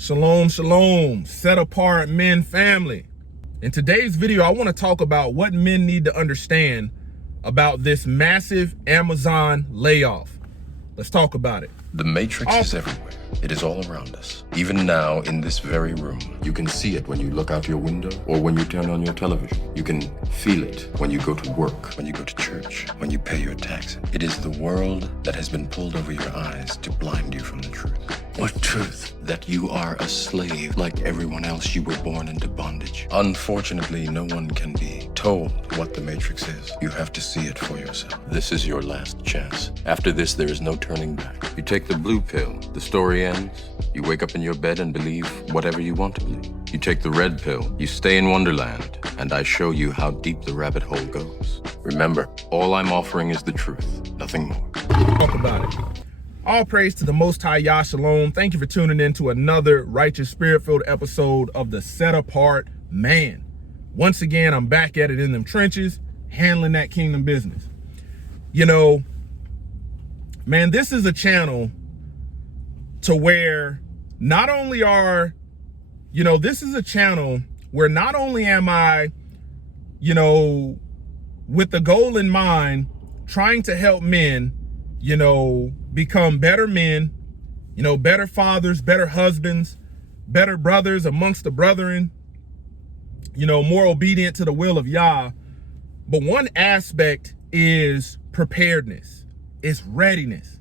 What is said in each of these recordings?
Shalom, shalom, set apart men family. In today's video, I want to talk about what men need to understand about this massive Amazon layoff. Let's talk about it. The matrix is everywhere. It is all around us. Even now, in this very room. You can see it when you look out your window or when you turn on your television. You can feel it when you go to work, when you go to church, when you pay your taxes. It is the world that has been pulled over your eyes to blind you from the truth. What truth? That you are a slave like everyone else. You were born into bondage. Unfortunately, no one can be told what the matrix is. You have to see it for yourself. This is your last chance. After this, there is no turning back. You take the blue pill, the story ends. You wake up in your bed and believe whatever you want to believe. You take the red pill, you stay in Wonderland, and I show you how deep the rabbit hole goes. Remember, all I'm offering is the truth, nothing more. Talk about it. All praise to the Most High Yah Shalom. Thank you for tuning in to another righteous spirit-filled episode of the Set Apart Man. Once again, I'm back at it in them trenches, handling that kingdom business. You know, man, this is a channel to where not only are, this is a channel where not only am I, with the goal in mind, trying to help men, become better men, better fathers, better husbands, better brothers amongst the brethren, more obedient to the will of Yah. But one aspect is preparedness, it's readiness.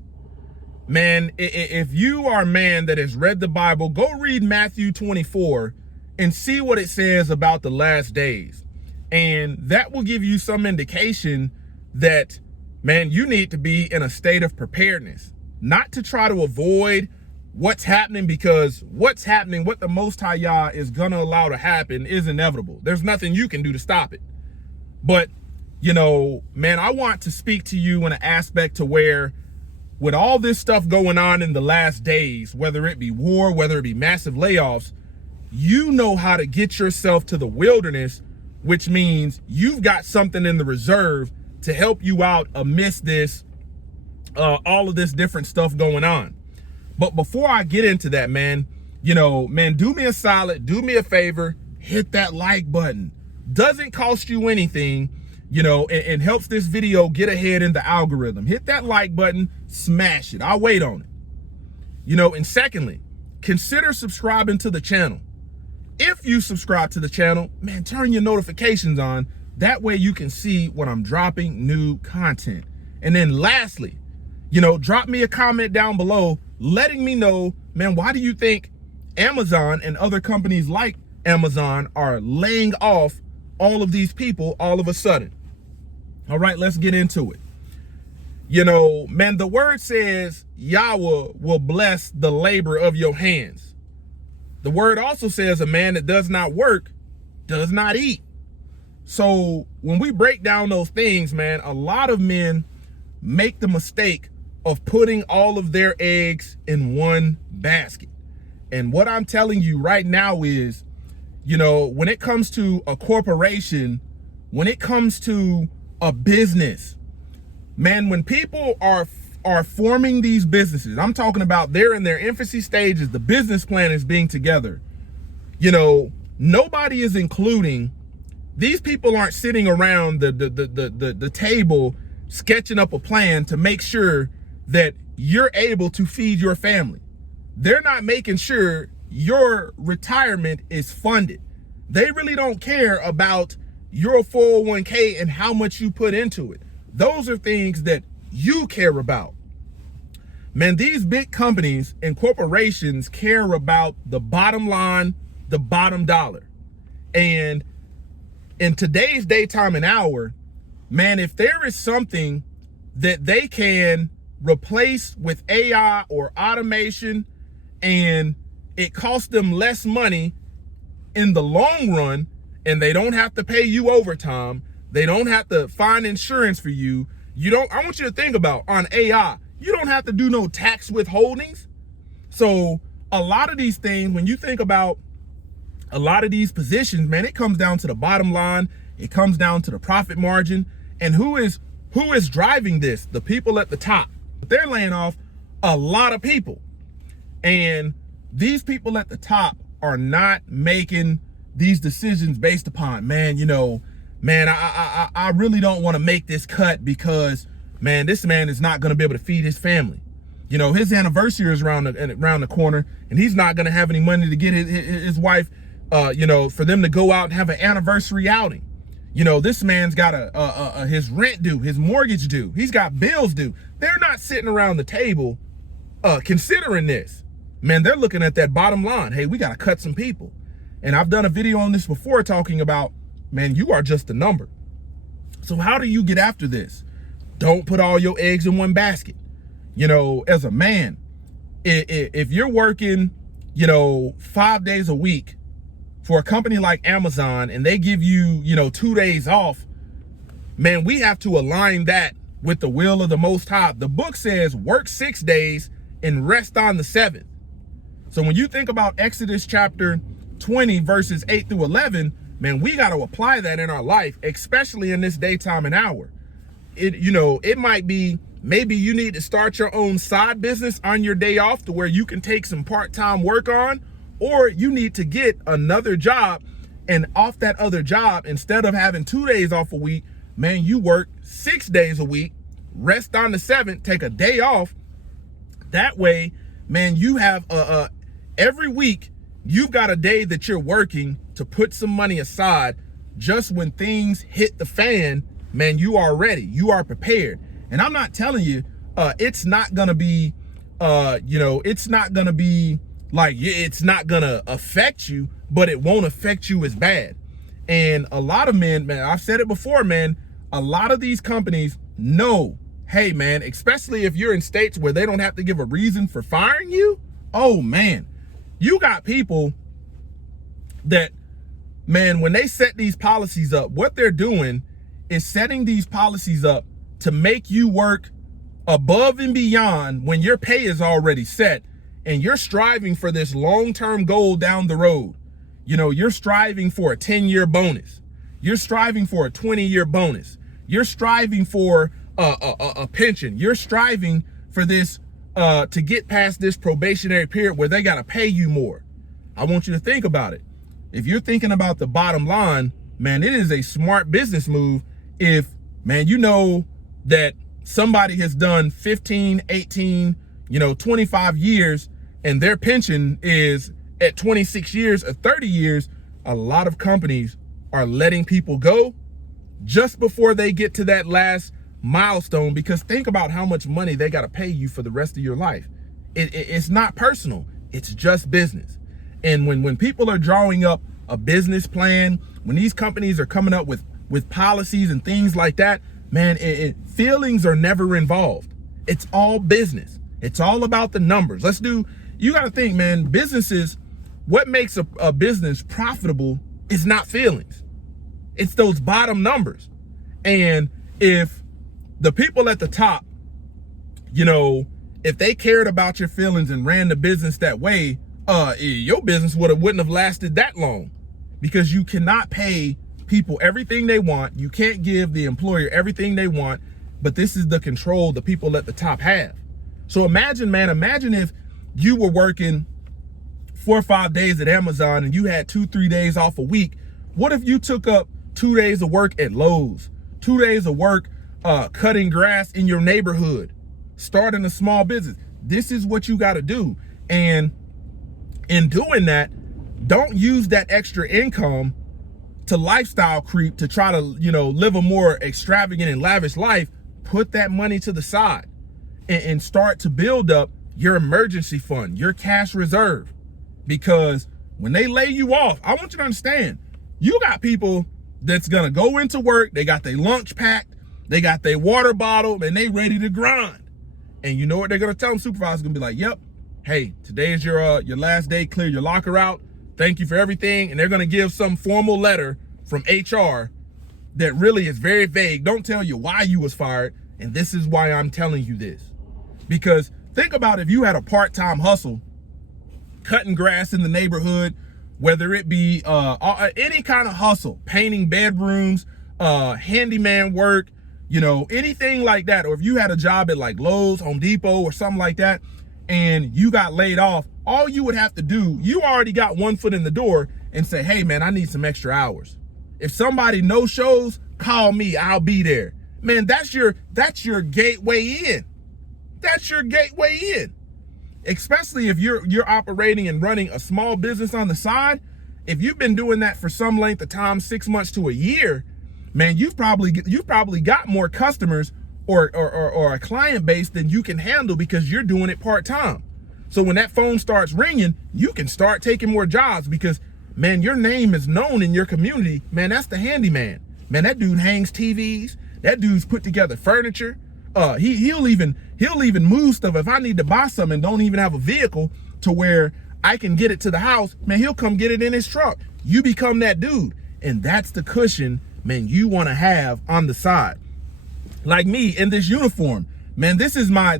Man, if you are a man that has read the Bible, go read Matthew 24 and see what it says about the last days. And that will give you some indication that, man, you need to be in a state of preparedness, not to try to avoid what's happening, because what's happening, what the Most High Yah is going to allow to happen is inevitable. There's nothing you can do to stop it. But, man, I want to speak to you in an aspect to where, with all this stuff going on in the last days, whether it be war, whether it be massive layoffs, you know how to get yourself to the wilderness, which means you've got something in the reserve to help you out amidst this, all of this different stuff going on. But before I get into that, man, do me a solid, do me a favor, hit that like button. Doesn't cost you anything, and helps this video get ahead in the algorithm. Hit that like button, smash it. I'll wait on it. And secondly, consider subscribing to the channel. If you subscribe to the channel, man, turn your notifications on. That way you can see when I'm dropping new content. And then lastly, drop me a comment down below letting me know, man, why do you think Amazon and other companies like Amazon are laying off all of these people all of a sudden? All right, let's get into it. Man, the word says Yahweh will bless the labor of your hands. The word also says a man that does not work does not eat. So when we break down those things, man, a lot of men make the mistake of putting all of their eggs in one basket. And what I'm telling you right now is, when it comes to a corporation, when it comes to a business, man, when people are forming these businesses, I'm talking about they're in their infancy stages, the business plan is being together. Nobody is including, these people aren't sitting around the table sketching up a plan to make sure that you're able to feed your family. They're not making sure your retirement is funded. They really don't care about your 401k and how much you put into it. Those are things that you care about. Man, these big companies and corporations care about the bottom line, the bottom dollar. And in today's daytime and hour, man, if there is something that they can replace with AI or automation and it costs them less money in the long run, and they don't have to pay you overtime, they don't have to find insurance for you, I want you to think about, on AI, you don't have to do no tax withholdings. So a lot of these things, when you think about a lot of these positions, man, it comes down to the bottom line, it comes down to the profit margin, and who is driving this? The people at the top. They're laying off a lot of people. And these people at the top are not making these decisions based upon, man, you know, man, I really don't want to make this cut because, man, this man is not going to be able to feed his family. You know, his anniversary is around the corner, and he's not going to have any money to get his wife, you know, for them to go out and have an anniversary outing. You know, this man's got his rent due, his mortgage due. He's got bills due. They're not sitting around the table considering this. Man, they're looking at that bottom line. Hey, we got to cut some people. And I've done a video on this before talking about, man, you are just a number. So how do you get after this? Don't put all your eggs in one basket. You know, as a man, if you're working, you know, 5 days a week for a company like Amazon and they give you, you know, 2 days off, man, we have to align that with the will of the Most High. The book says work 6 days and rest on the seventh. So when you think about Exodus chapter 20 verses 8 through 11, man, we got to apply that in our life, especially in this daytime and hour. You know, it might be, maybe you need to start your own side business on your day off to where you can take some part-time work on, or you need to get another job, and off that other job, instead of having 2 days off a week, man, you work 6 days a week, rest on the seventh, take a day off. That way, man, you have every week, you've got a day that you're working to put some money aside. Just when things hit the fan, man, you are ready, you are prepared. And I'm not telling you, it's not gonna be, you know, it's not gonna be like, it's not gonna affect you, but it won't affect you as bad. And a lot of men, man, I've said it before, man, a lot of these companies know, hey, man, especially if you're in states where they don't have to give a reason for firing you. Oh, man, you got people that, man, when they set these policies up, what they're doing is setting these policies up to make you work above and beyond when your pay is already set and you're striving for this long-term goal down the road. You know, you're striving for a 10-year bonus. You're striving for a 20-year bonus. You're striving for a pension. You're striving for this to get past this probationary period where they got to pay you more. I want you to think about it. If you're thinking about the bottom line, man, it is a smart business move if, man, you know that somebody has done 15, 18, 25 years and their pension is at 26 years or 30 years. A lot of companies are letting people go just before they get to that last milestone, because think about how much money they got to pay you for the rest of your life. It's not personal, it's just business. And when people are drawing up a business plan, when these companies are coming up with policies and things like that, man, feelings are never involved. It's all business. It's all about the numbers. You got to think, man, businesses, what makes a business profitable is not feelings. It's those bottom numbers. And if the people at the top, if they cared about your feelings and ran the business that way, your business wouldn't have lasted that long, because you cannot pay people everything they want. You can't give the employer everything they want, but this is the control the people at the top have. So imagine if you were working 4 or 5 days at Amazon and you had 2-3 days off a week. What if you took up 2 days of work at Lowe's, 2 days of work cutting grass in your neighborhood, starting a small business? This is what you got to do. And in doing that, don't use that extra income to lifestyle creep to try to, live a more extravagant and lavish life. Put that money to the side and start to build up your emergency fund, your cash reserve. Because when they lay you off, I want you to understand, you got people that's gonna go into work, they got their lunch packed, they got their water bottle, and they ready to grind. And you know what they're gonna tell them? Supervisor's gonna be like, yep, hey, today is your last day, clear your locker out, thank you for everything. And they're gonna give some formal letter from HR that really is very vague. Don't tell you why you was fired, and this is why I'm telling you this. Because think about if you had a part-time hustle, cutting grass in the neighborhood, whether it be any kind of hustle, painting bedrooms, handyman work, anything like that. Or if you had a job at like Lowe's, Home Depot, or something like that, and you got laid off, all you would have to do, you already got one foot in the door and say, hey man, I need some extra hours. If somebody no shows, call me, I'll be there. Man, that's your gateway in. That's your gateway in. Especially if you're operating and running a small business on the side. If you've been doing that for some length of time, 6 months to a year, man, you've probably got more customers or a client base than you can handle because you're doing it part-time. So when that phone starts ringing, you can start taking more jobs because, man, your name is known in your community. Man, that's the handyman. Man, that dude hangs TVs. That dude's put together furniture. He'll even move stuff. If I need to buy something and don't even have a vehicle to where I can get it to the house, man, he'll come get it in his truck. You become that dude. And that's the cushion, man, you want to have on the side. Like me in this uniform, man, this is my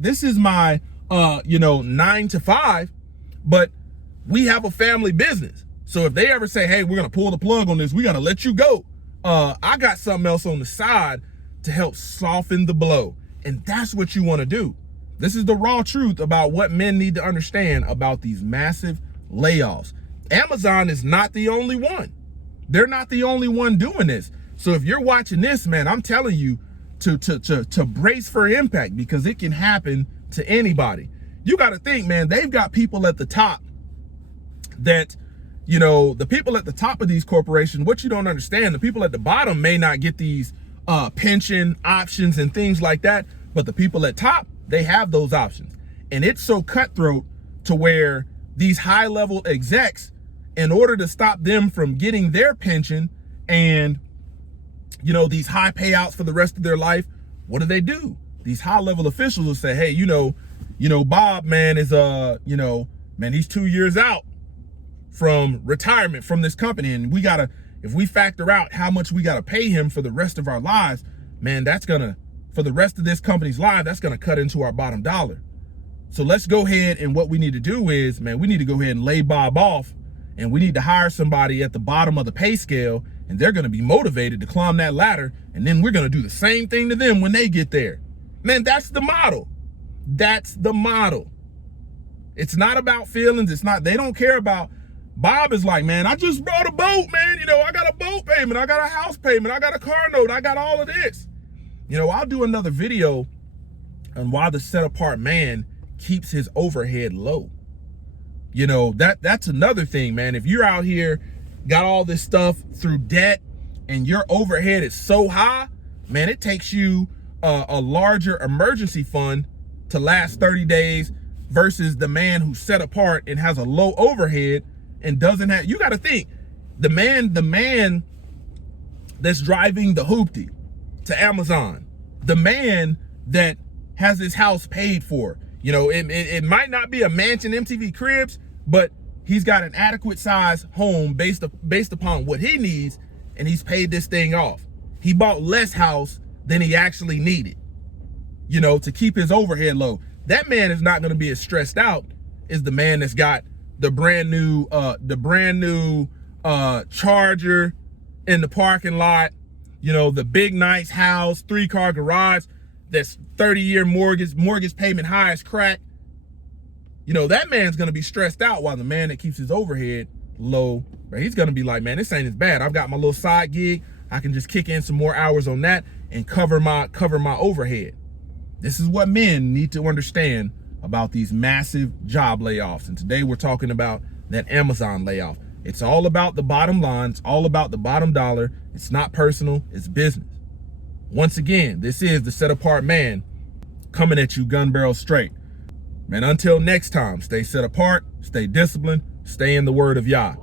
9 to 5, but we have a family business. So if they ever say, hey, we're going to pull the plug on this, we got to let you go. I got something else on the side to help soften the blow. And that's what you want to do. This is the raw truth about what men need to understand about these massive layoffs. Amazon is not the only one. They're not the only one doing this. So if you're watching this, man, I'm telling you to brace for impact because it can happen to anybody. You got to think, man, they've got people at the top that, the people at the top of these corporations, what you don't understand, the people at the bottom may not get these pension options and things like that, but the people at top, they have those options. And it's so cutthroat to where these high level execs, in order to stop them from getting their pension and, these high payouts for the rest of their life, what do? These high level officials will say, hey, Bob, man, is, man, he's 2 years out from retirement from this company. And if we factor out how much we got to pay him for the rest of our lives, man, for the rest of this company's life, that's going to cut into our bottom dollar. So let's go ahead, and what we need to do is, man, we need to go ahead and lay Bob off, and we need to hire somebody at the bottom of the pay scale, and they're going to be motivated to climb that ladder, and then we're going to do the same thing to them when they get there. Man, that's the model. That's the model. It's not about feelings. They don't care about. Bob is like, man, I just bought a boat, man. I got a boat payment. I got a house payment. I got a car note. I got all of this. I'll do another video on why the set apart man keeps his overhead low. That's another thing, man. If you're out here, got all this stuff through debt and your overhead is so high, man, it takes you a larger emergency fund to last 30 days versus the man who's set apart and has a low overhead and doesn't have, you got to think, the man that's driving the hoopty to Amazon, the man that has his house paid for, it might not be a mansion, MTV Cribs, but he's got an adequate size home based upon what he needs, and he's paid this thing off. He bought less house than he actually needed, to keep his overhead low. That man is not going to be as stressed out as the man that's got the brand new Charger in the parking lot, the big nice house, 3-car garage that's 30-year mortgage payment high as crack. That man's going to be stressed out, while the man that keeps his overhead low, right, he's going to be like, man, this ain't as bad. I've got my little side gig. I can just kick in some more hours on that and cover my overhead. This is what men need to understand about these massive job layoffs. And today we're talking about that Amazon layoff. It's all about the bottom line. It's all about the bottom dollar. It's not personal, it's business. Once again, this is the Set Apart Man coming at you gun barrel straight. Man, until next time, stay set apart, stay disciplined, stay in the word of Yah.